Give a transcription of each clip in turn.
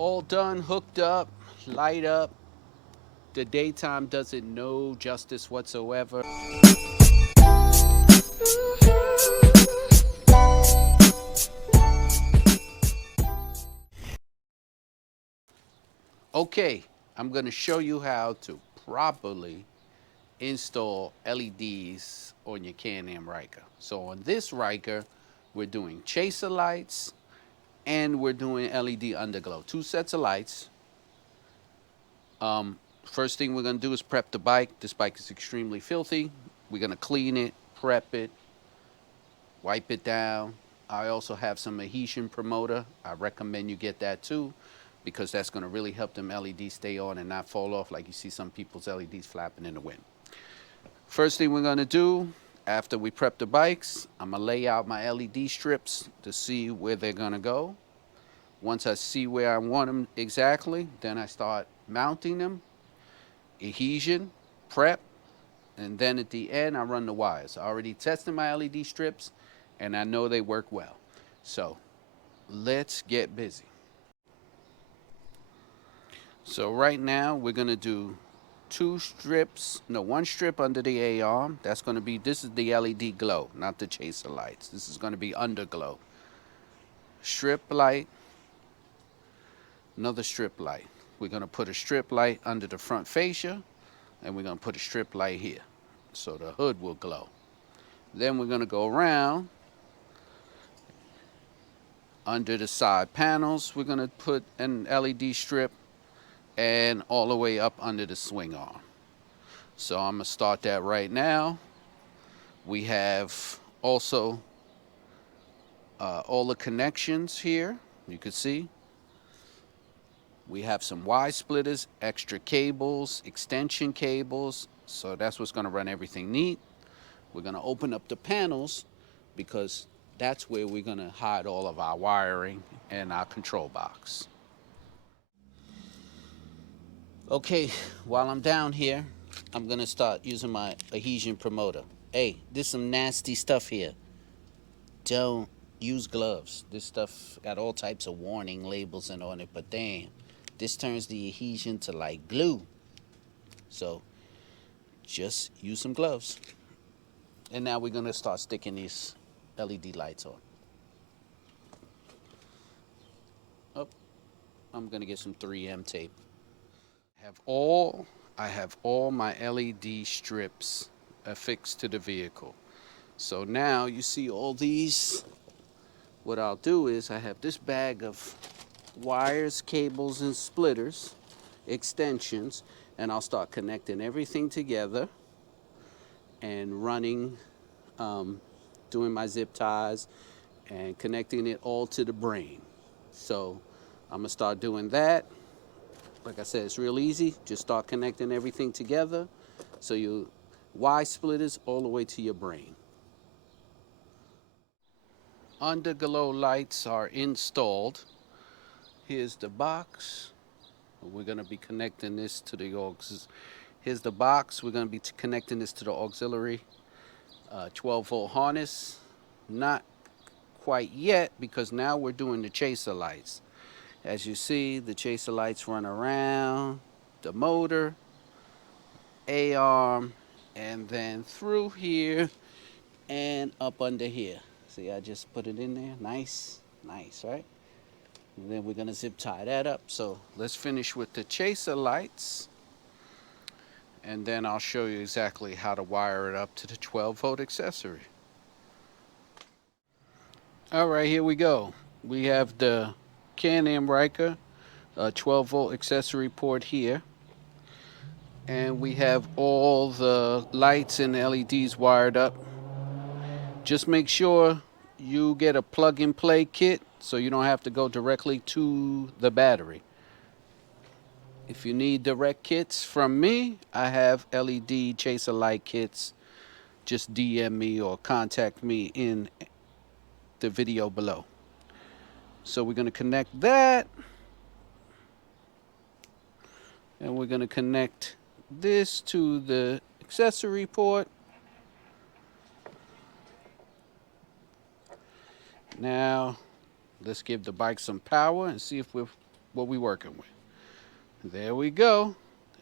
All done, hooked up, light up. The daytime does it no justice whatsoever. Okay, I'm going to show you how to properly install LEDs on your Can-Am Ryker. So on this Ryker, we're doing chaser lights and we're doing LED underglow. Two sets of lights. First thing we're going to do is prep the bike. This bike is extremely filthy. We're going to clean it, prep it, wipe it down. I also have some adhesion promoter. I recommend you get that too, because that's going to really help them LEDs stay on and not fall off like you see some people's LEDs flapping in the wind. First thing we're going to do after we prep the bikes, I'm going to lay out my LED strips to see where they're going to go. Once I see where I want them exactly, then I start mounting them, adhesion, prep, and then at the end I run the wires. I already tested my LED strips and I know they work well. So let's get busy. So right now we're going to do one strip under the A-arm. That's going to be, this is the LED glow, not the chaser lights. This is going to be underglow. Strip light, another strip light. We're going to put a strip light under the front fascia, and we're going to put a strip light here so the hood will glow. Then we're going to go around under the side panels. We're going to put an LED strip and all the way up under the swing arm. So I'm going to start that right now. We have also all the connections here. You can see we have some Y splitters, extra cables, extension cables. So that's what's going to run everything neat. We're going to open up the panels because that's where we're going to hide all of our wiring and our control box. Okay, while I'm down here, I'm going to start using my adhesion promoter. Hey, there's some nasty stuff here. Don't use gloves. This stuff got all types of warning labels and on it, but damn, this turns the adhesion to like glue. So just use some gloves. And now we're going to start sticking these LED lights on. Oh, I'm going to get some 3M tape. I have all my LED strips affixed to the vehicle. So now you see all these. What I'll do is I have this bag of wires, cables, and splitters, extensions, and I'll start connecting everything together and running, doing my zip ties and connecting it all to the brain. So I'm gonna start doing that. Like I said, it's real easy. Just start connecting everything together. So you Y splitters all the way to your brain. Underglow lights are installed. Here's the box. We're going to be connecting this to the Here's the box. We're going to be connecting this to the auxiliary 12-volt harness. Not quite yet, because now we're doing the chaser lights. As you see, the chaser lights run around the motor, A-arm, and then through here and up under here. See, I just put it in there. Nice, nice, right? And then we're going to zip tie that up. So let's finish with the chaser lights. And then I'll show you exactly how to wire it up to the 12-volt accessory. All right, here we go. We have the Can-Am Ryker 12-volt accessory port here. And we have all the lights and LEDs wired up. Just make sure you get a plug-and-play kit so you don't have to go directly to the battery. If you need direct kits from me, I have LED chaser light kits. Just DM me or contact me in the video below. So we're going to connect that. And we're going to connect this to the accessory port. Now, let's give the bike some power and see if we're what we working with. There we go.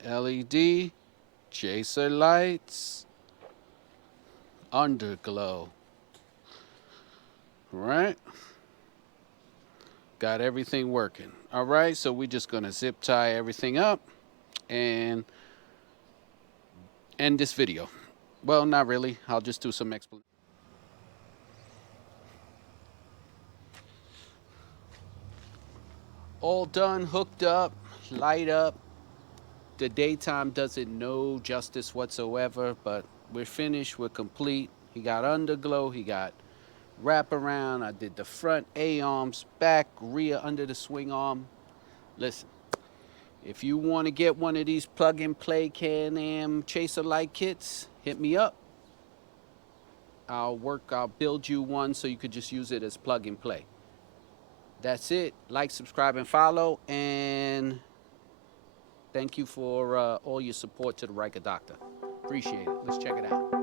LED chaser lights, underglow. Right? Got everything working. All right, so we're just gonna zip tie everything up and end this video. Well, not really. I'll just do some explanation. All done, hooked up, light up. The daytime does it no justice whatsoever, but we're finished, we're complete. He got underglow, he got wraparound. I did the front A-arms, back, rear, under the swing arm. Listen, if you want to get one of these plug and play Can-Am chaser light kits, hit me up. I'll build you one so you could just use it as plug and play. That's it. Like, subscribe, and follow. And thank you for all your support to the Ryker Doctor. Appreciate it. Let's check it out.